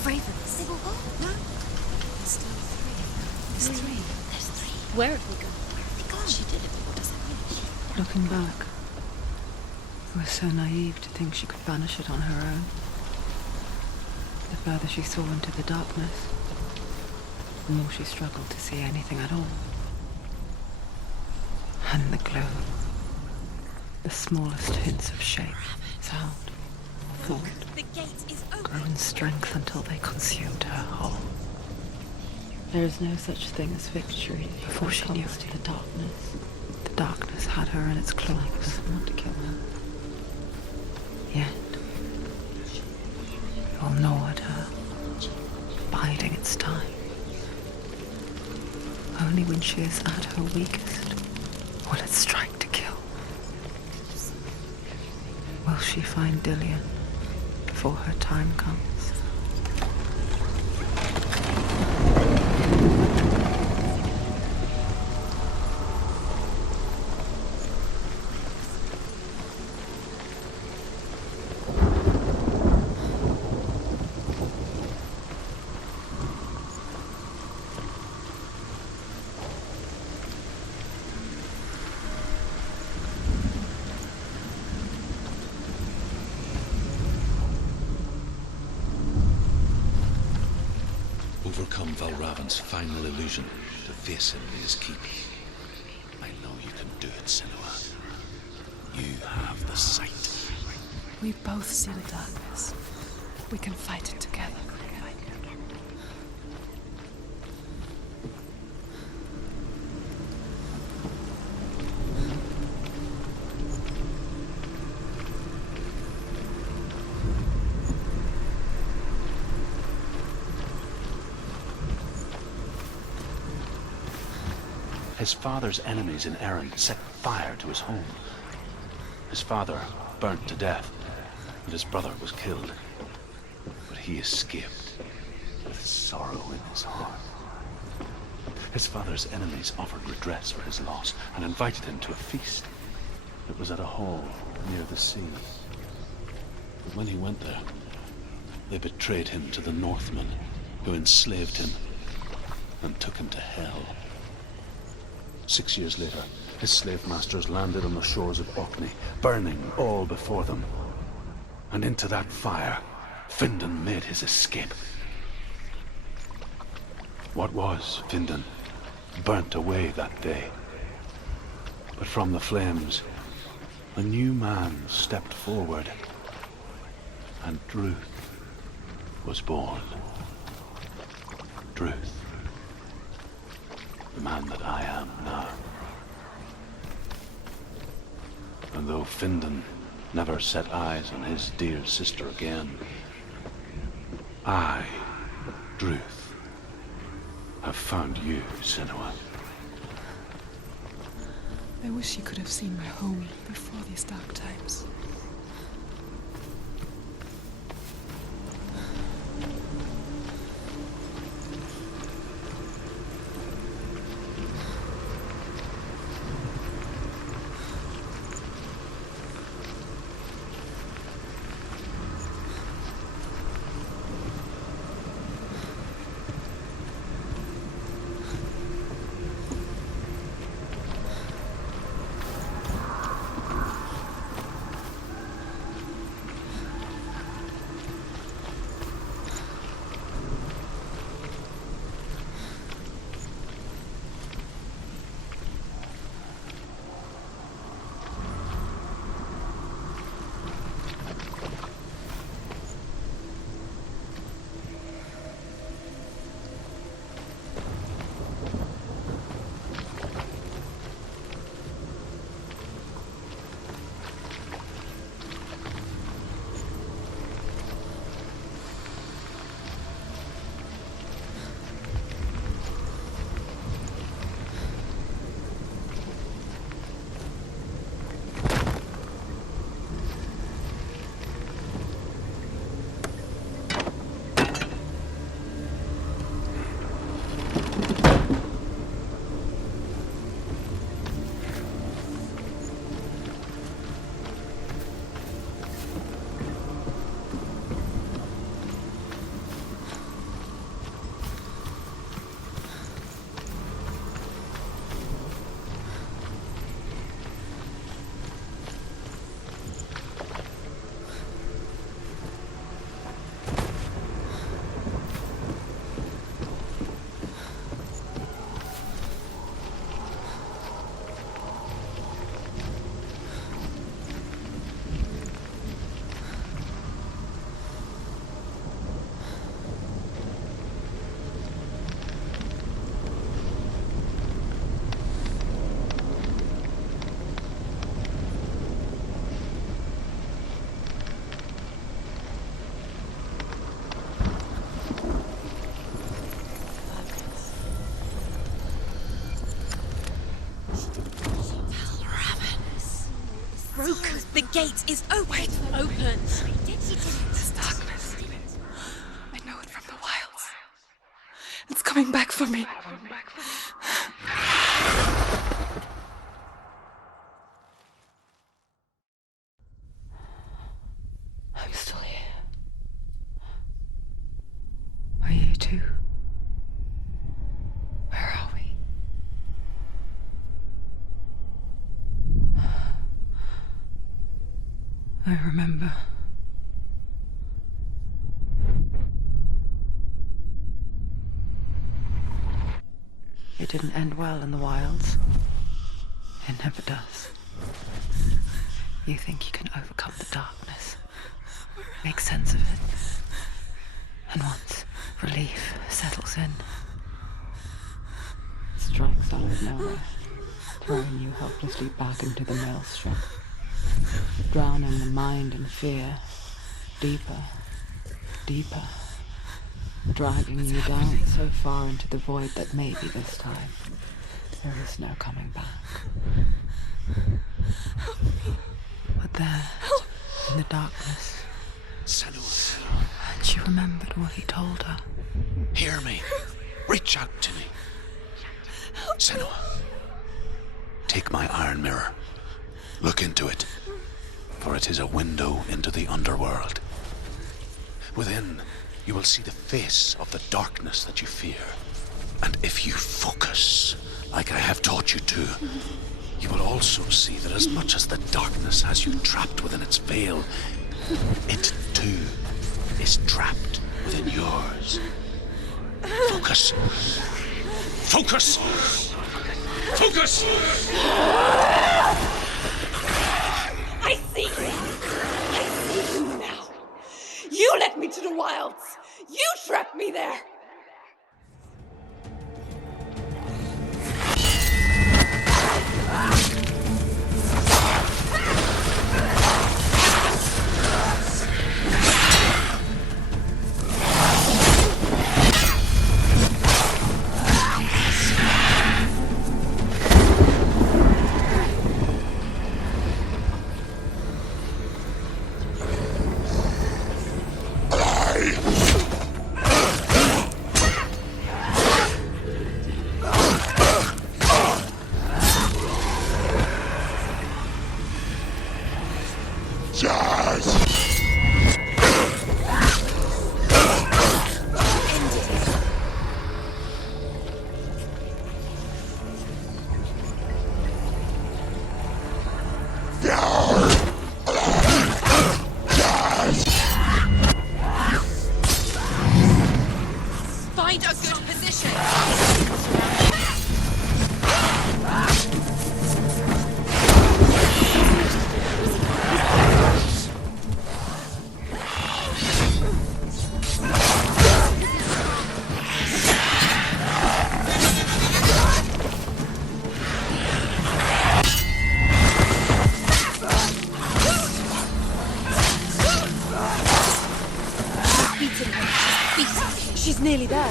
The ravens. They will go? No. There's still three. There's three. There's three. Where have we gone? Where have they gone? She did it, but what does that mean? Looking back, I was so naive to think she could banish it on her own. The further she saw into the darkness, the more she struggled to see anything at all. And the glow, the smallest hints of shape, sound, thought, The gate is open. grew in strength until they consumed her whole. There is no such thing as victory before she knew it. The darkness. The darkness had her in its claws. Not to kill her. Yet, it will gnaw at her, biding its time. Only when she is at her weakest will it strike to kill. Will she find Dillion before her time comes? Overcome Valravn's final illusion to face him in his keep. I know you can do it, Senua. You have the sight. We both see the darkness. We can fight it together. His father's enemies in Erin set fire to his home. His father burnt to death, and his brother was killed. But he escaped with sorrow in his heart. His father's enemies offered redress for his loss and invited him to a feast. It was at a hall near the sea. But when he went there, they betrayed him to the Northmen, who enslaved him and took him to hell. 6 years later, his slave masters landed on the shores of Orkney, burning all before them. And into that fire, Findan made his escape. What was Findan burnt away that day. But from the flames, a new man stepped forward, and Druth was born. Druth. The man that I am now. And though Findan never set eyes on his dear sister again, I, Druth, have found you, Senua. I wish you could have seen my home before these dark times. broken. The gate is open. Open. This darkness. I know it from the wilds. It's coming back for me. I'm still here. Are you too? Where are we? I remember. It didn't end well in the wilds. It never does. You think you can overcome the darkness, make sense of it, and once relief settles in, it strikes out of nowhere, throwing you helplessly back into the maelstrom, drowning the mind in fear, deeper, deeper, dragging you down so far into the void that maybe this time there is no coming back. But there, in the darkness, Senua, she remembered what he told her. hear me. Reach out to me. Senua, take my iron mirror. Look into it, for it is a window into the underworld. Within, you will see the face of the darkness that you fear. And if you focus, like I have taught you to, you will also see that as much as the darkness has you trapped within its veil, it too is trapped within yours. Focus. Focus! Focus! I see you! I see you now! You led me to the wilds! You trapped me there! Find a good position. Beating her. Beating her. She's nearly there.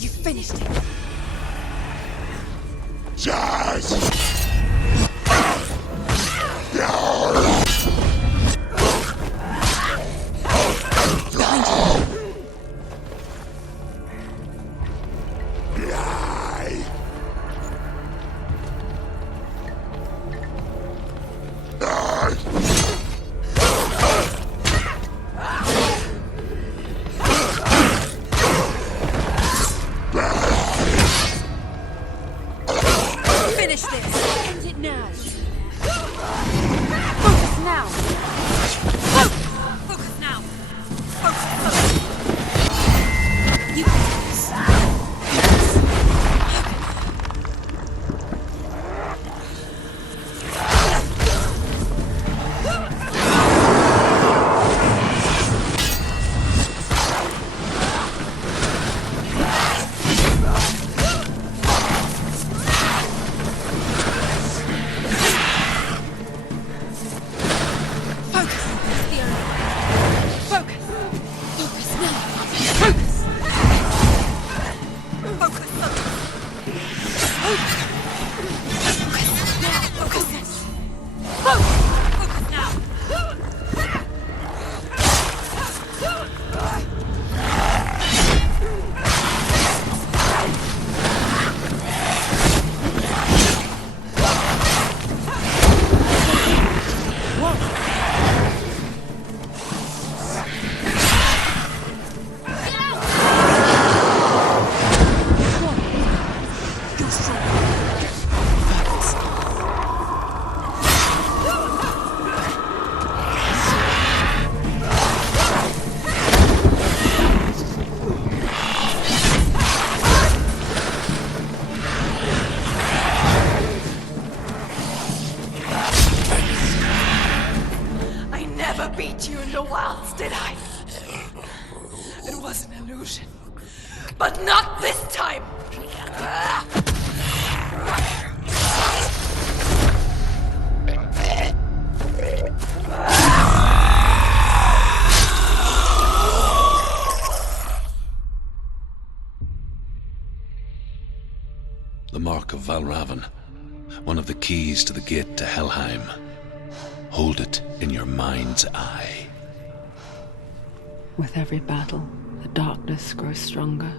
You finished it. beat you in the wilds, did I? It was an illusion. But not this time! The mark of Valravn, one of the keys to the gate to Helheim. Hold it in your mind's eye. With every battle, the darkness grows stronger.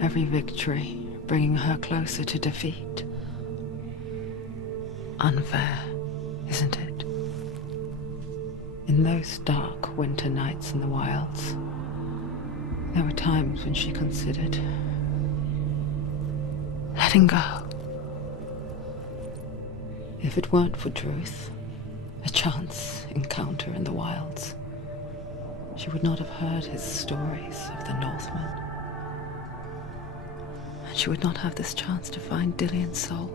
Every victory bringing her closer to defeat. Unfair, isn't it? In those dark winter nights in the wilds, there were times when she considered letting go. If it weren't for Druth, a chance encounter in the wilds, she would not have heard his stories of the Northmen. And she would not have this chance to find Dillion's soul.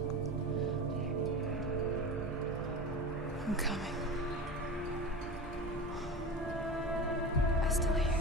I'm coming. I still hear you.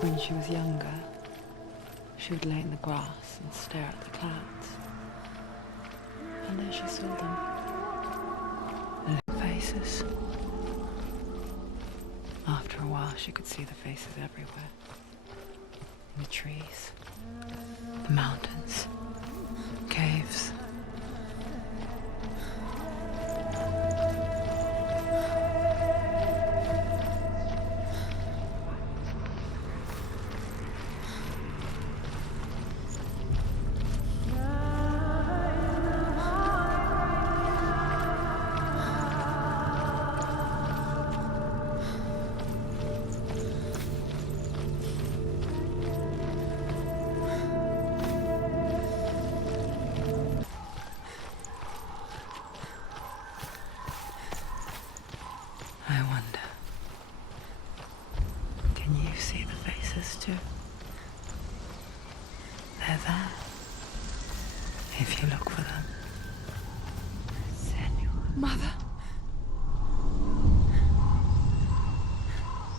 When she was younger, she would lay in the grass and stare at the clouds. And there she saw them. Little faces. After a while, she could see the faces everywhere. In the trees, the mountains, caves. I wonder, can you see the faces too? They're there, if you look for them. Senua. Mother?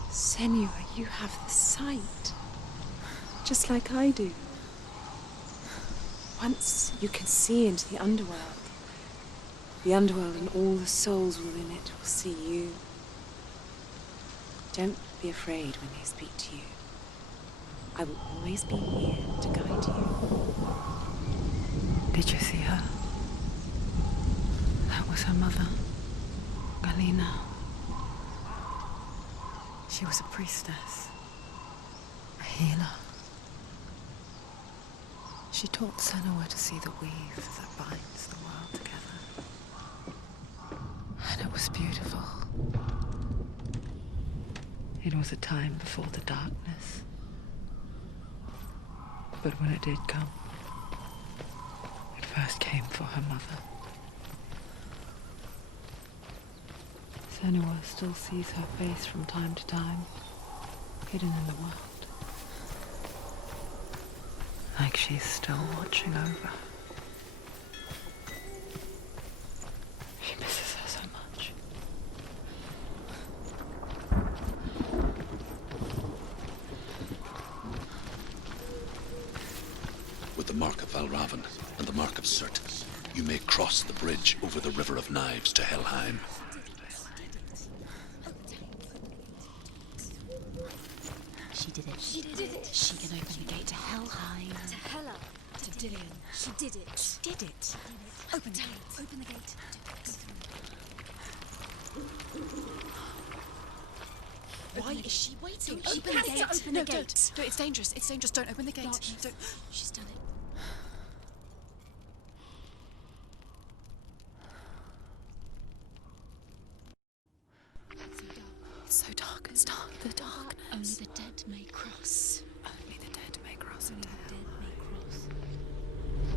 Senua, you have the sight. Just like I do. Once you can see into the underworld. The underworld and all the souls within it will see you. Don't be afraid when they speak to you. I will always be here to guide you. Did you see her? That was her mother, Galina. She was a priestess, a healer. She taught Senua to see the weave that binds the world together. And it was beautiful. It was a time before the darkness. But when it did come, it first came for her mother. Senua still sees her face from time to time, hidden in the world. Like she's still watching over. She misses her so much. With the mark of Valravn and the mark of Surt, you may cross the bridge over the River of Knives to Helheim. She did it. She did it. She can open the gate to Helheim. To Hela. To Dillion. She did it. She did it. Open the gate. Open the gate. Why is she waiting? She Open the has gate. to open No, the gate. don't. It's dangerous. It's dangerous. Don't open the gate. Don't. She's done it. It's so dark. It's dark. The darkness. Only the dead may cross. Only the dead may cross Only into the hell. dead may cross.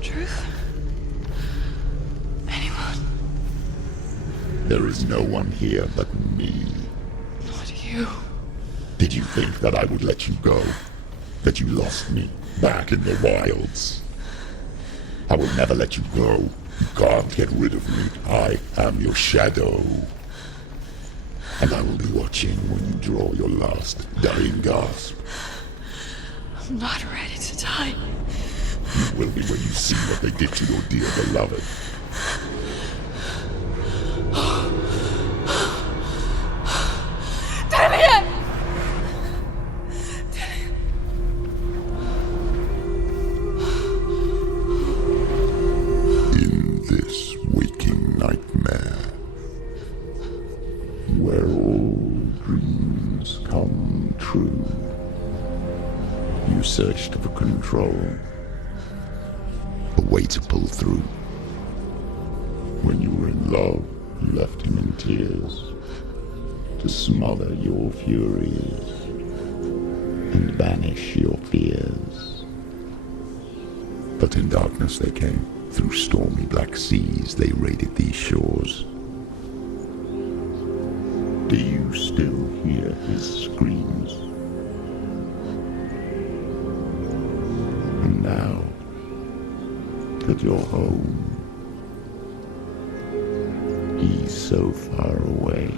Truth? Anyone? There is no one here but me. Not you. Did you think that I would let you go? That you lost me back in the wilds? I will never let you go. You can't get rid of me. I am your shadow. And I will be watching when you draw your last dying gasp. I'm not ready to die. You will be when you see what they did to your dear beloved. In this waking nightmare, where all dreams come true, you searched for control, a way to pull through. When you were in love, you left him in tears to smother your furies and banish your fears. But in darkness they came, through stormy black seas they raided these shores. Do you still hear his screams? And now that you're home, he's so far away.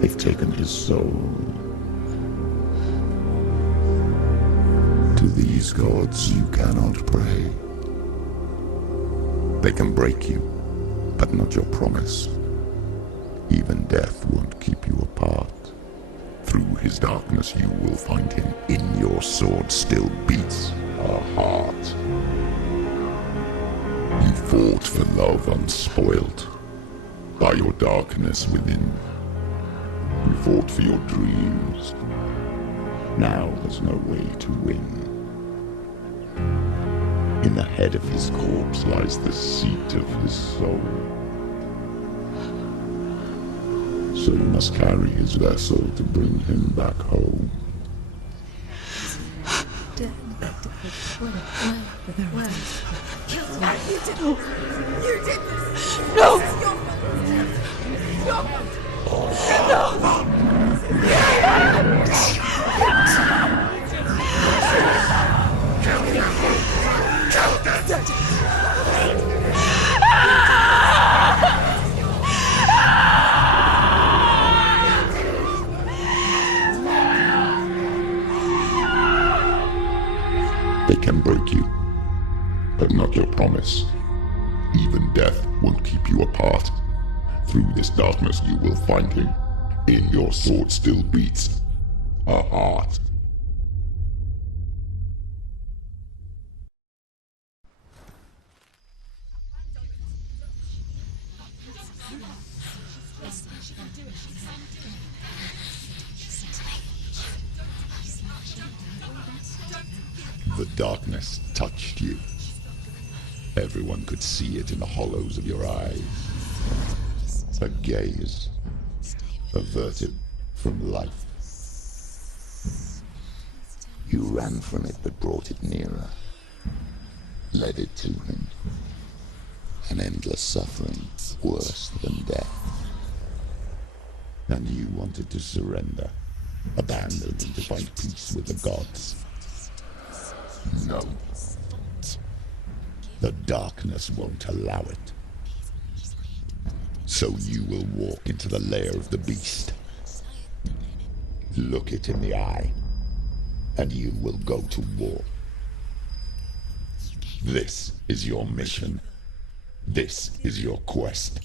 They've taken his soul. To these gods you cannot pray. They can break you, but not your promise. Even death won't keep you apart. Through his darkness you will find him. In your sword still beats a heart. You fought for love unspoilt by your darkness within. You fought for your dreams. Now there's no way to win. In the head of his corpse lies the seat of his soul. So you must carry his vessel to bring him back home. They can break you, but not your promise. Even death won't keep you apart. Through this darkness you will find him. In your sword still beats a heart. The darkness touched you. Everyone could see it in the hollows of your eyes. A gaze averted from life. You ran from it but brought it nearer. Led it to him. An endless suffering worse than death. And you wanted to surrender. Abandon and to find peace with the gods. No. The darkness won't allow it. So you will walk into the lair of the beast. Look it in the eye, and you will go to war. This is your mission. This is your quest.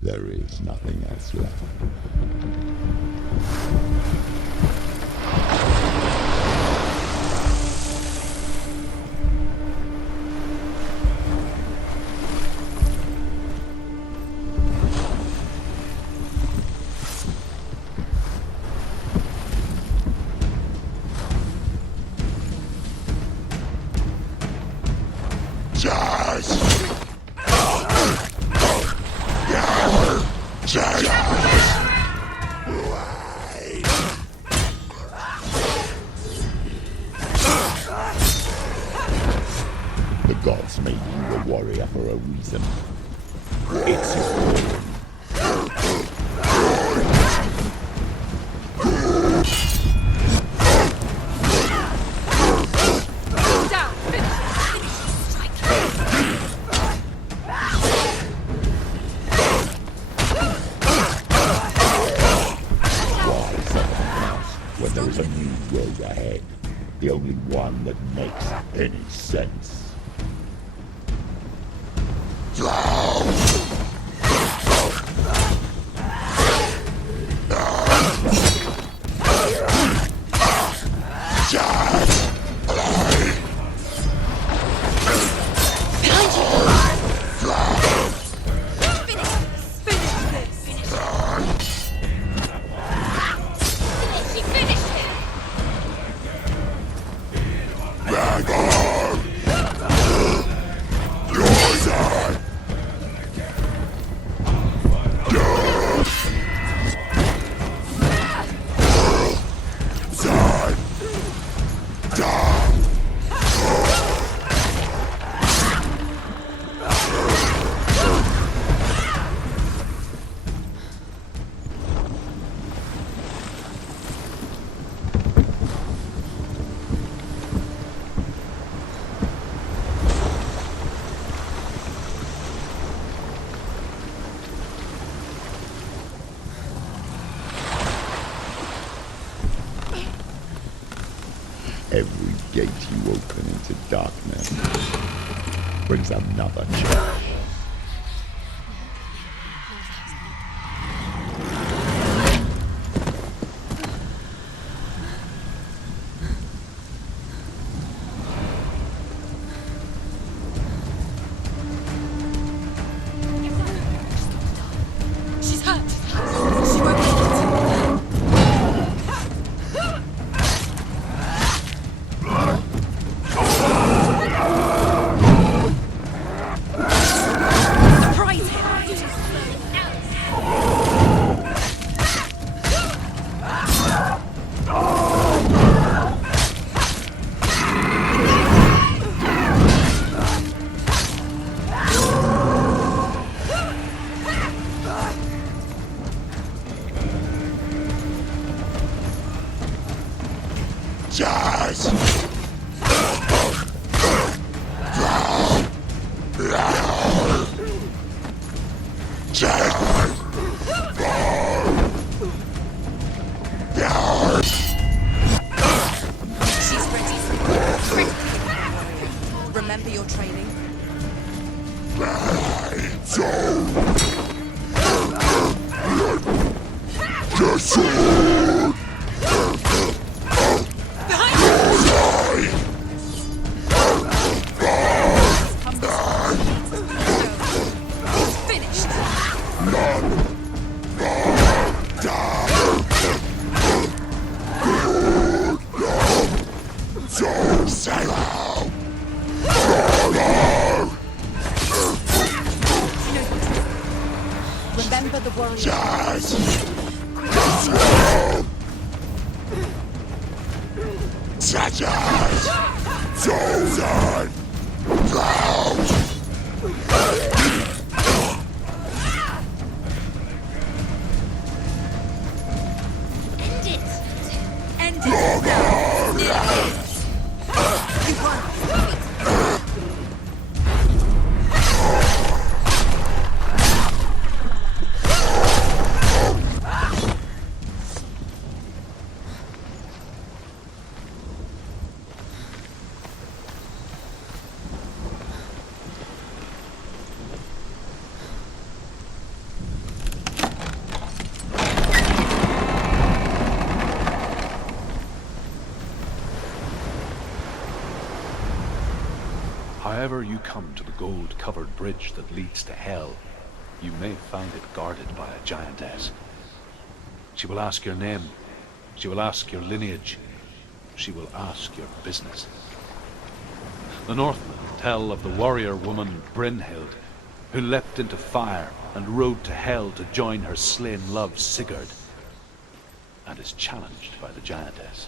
There is nothing else left. The gods made you a warrior for a reason. It's your when there is a new road ahead. The only one that makes any sense. Every gate you open into darkness brings another challenge. She's hurt. She won't make it. Surprise him. She's ready. Remember your training. Finished. Remember the warrior. End it. You won. However you come to the gold-covered bridge that leads to Hell, you may find it guarded by a giantess. She will ask your name. She will ask your lineage. She will ask your business. The Northmen tell of the warrior woman Brynhild, who leapt into fire and rode to Hell to join her slain love Sigurd, and is challenged by the giantess.